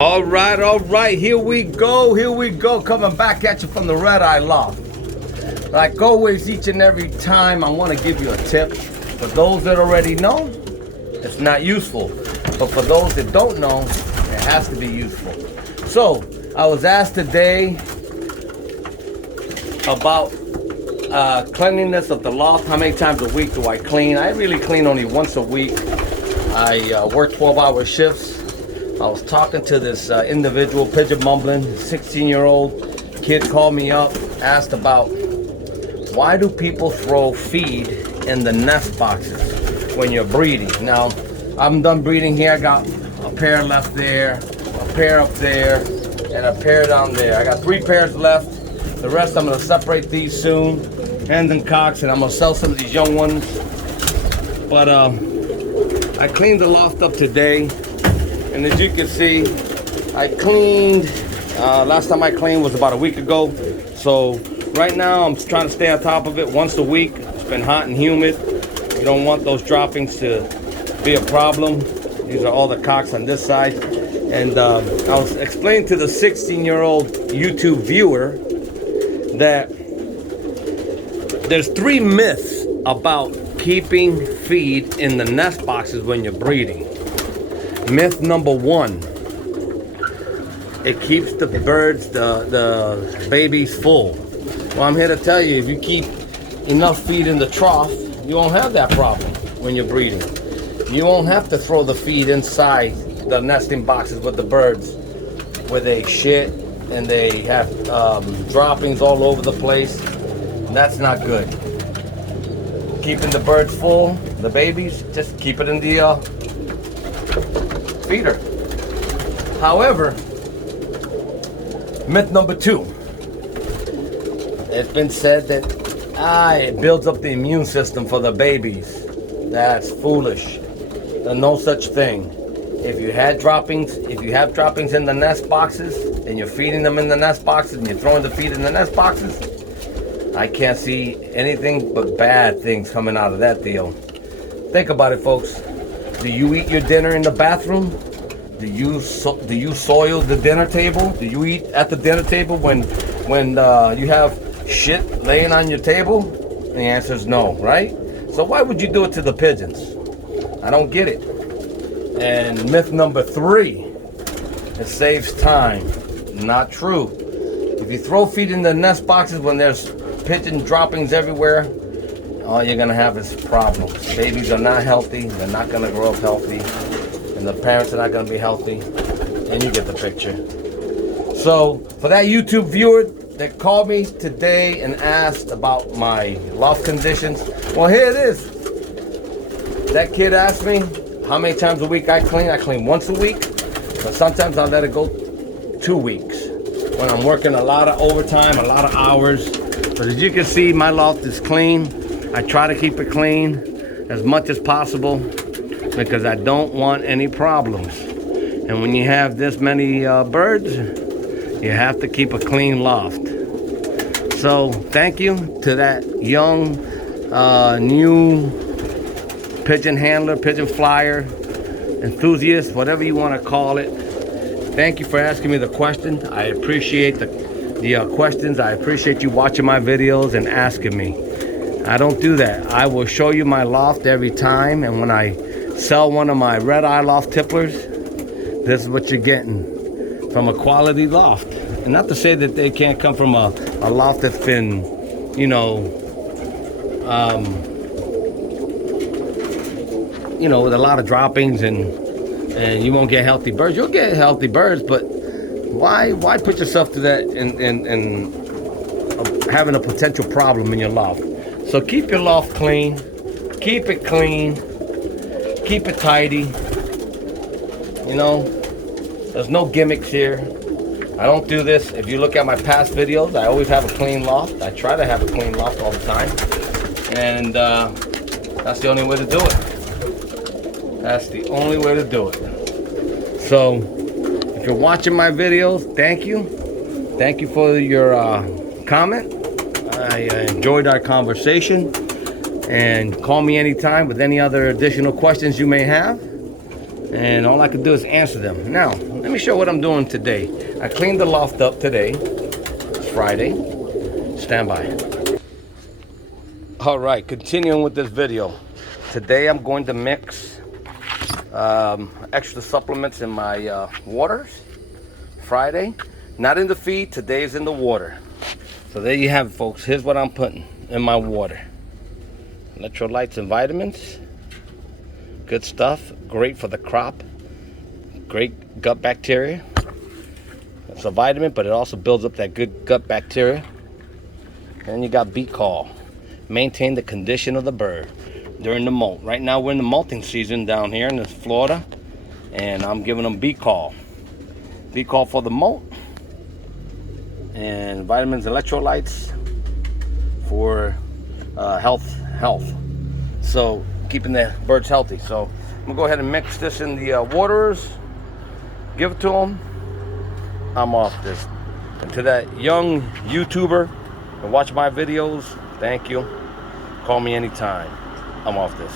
All right, here we go, coming back at you from the RedEyeLoft. Like always, each and every time, I want to give you a tip. For those that already know, it's not useful. But for those that don't know, it has to be useful. So, I was asked today about cleanliness of the loft. How many times a week do I clean? I really clean only once a week. I work 12-hour shifts. I was talking to this individual, pigeon mumbling, 16-year-old kid called me up, asked about why do people throw feed in the nest boxes when you're breeding. Now, I'm done breeding here. I got a pair left there, a pair up there, and a pair down there. I got 3 pairs left. The rest I'm gonna separate these soon, hens and cocks, and I'm gonna sell some of these young ones. But I cleaned the loft up today. And as you can see, I cleaned, last time I cleaned was about a week ago. So right now I'm trying to stay on top of it once a week. It's been hot and humid. You don't want those droppings to be a problem. These are all the cocks on this side. And I was explaining to the 16-year-old YouTube viewer that there's 3 myths about keeping feed in the nest boxes when you're breeding. Myth number 1, it keeps the birds, the babies full. Well, I'm here to tell you, if you keep enough feed in the trough, you won't have that problem when you're breeding. You won't have to throw the feed inside the nesting boxes with the birds where they shit and they have droppings all over the place. That's not good. Keeping the birds full, the babies, just keep it in the feeder. However, myth number 2, it's been said that it builds up the immune system for the babies. That's foolish. There's no such thing. If you have droppings in the nest boxes and you're feeding them in the nest boxes and you're throwing the feed in the nest boxes, I can't see anything but bad things coming out of that deal. Think about it, folks. Do you eat your dinner in the bathroom? Do you soil the dinner table? Do you eat at the dinner table when you have shit laying on your table? The answer is no, right? So why would you do it to the pigeons? I don't get it. And myth number 3, it saves time. Not true. If you throw feed in the nest boxes when there's pigeon droppings everywhere, all you're gonna have is problems. Babies are not healthy, they're not gonna grow up healthy, and the parents are not gonna be healthy, and you get the picture. So, for that YouTube viewer that called me today and asked about my loft conditions, well, here it is. That kid asked me how many times a week I clean. I clean once a week, but sometimes I'll let it go 2 weeks when I'm working a lot of overtime, a lot of hours. But as you can see, my loft is clean. I try to keep it clean as much as possible because I don't want any problems. And when you have this many birds, you have to keep a clean loft. So thank you to that young, new pigeon handler, pigeon flyer, enthusiast, whatever you want to call it. Thank you for asking me the question. I appreciate the questions. I appreciate you watching my videos and asking me. I don't do that. I will show you my loft every time, and when I sell one of my RedEyeLoft tipplers, this is what you're getting from a quality loft. And not to say that they can't come from a loft that's been, with a lot of droppings and you won't get healthy birds. You'll get healthy birds, but why put yourself to that and having a potential problem in your loft? So keep your loft clean, keep it clean, keep it tidy. There's no gimmicks here. I don't do this. If you look at my past videos, I always have a clean loft. I try to have a clean loft all the time. And that's the only way to do it. That's the only way to do it. So if you're watching my videos, thank you. Thank you for your comment. I enjoyed our conversation, and call me anytime with any other additional questions you may have. and all I can do is answer them. Now, let me show what I'm doing today. I cleaned the loft up today. It's Friday. Stand by. All right, continuing with this video. Today I'm going to mix extra supplements in my waters. Friday, not in the feed, today's in the water. So there you have it, folks. Here's what I'm putting in my water. Electrolytes and vitamins. Good stuff, great for the crop. Great gut bacteria. It's a vitamin, but it also builds up that good gut bacteria. And you got beet call. Maintain the condition of the bird during the molt. Right now we're in the molting season down here in Florida, and I'm giving them beet call. Beet call for the molt, and vitamins, electrolytes for health. So keeping the birds healthy. So I'm gonna go ahead and mix this in the waters. Give it to them. I'm off this. And to that young YouTuber and watch my videos, thank you. Call me anytime. I'm off this.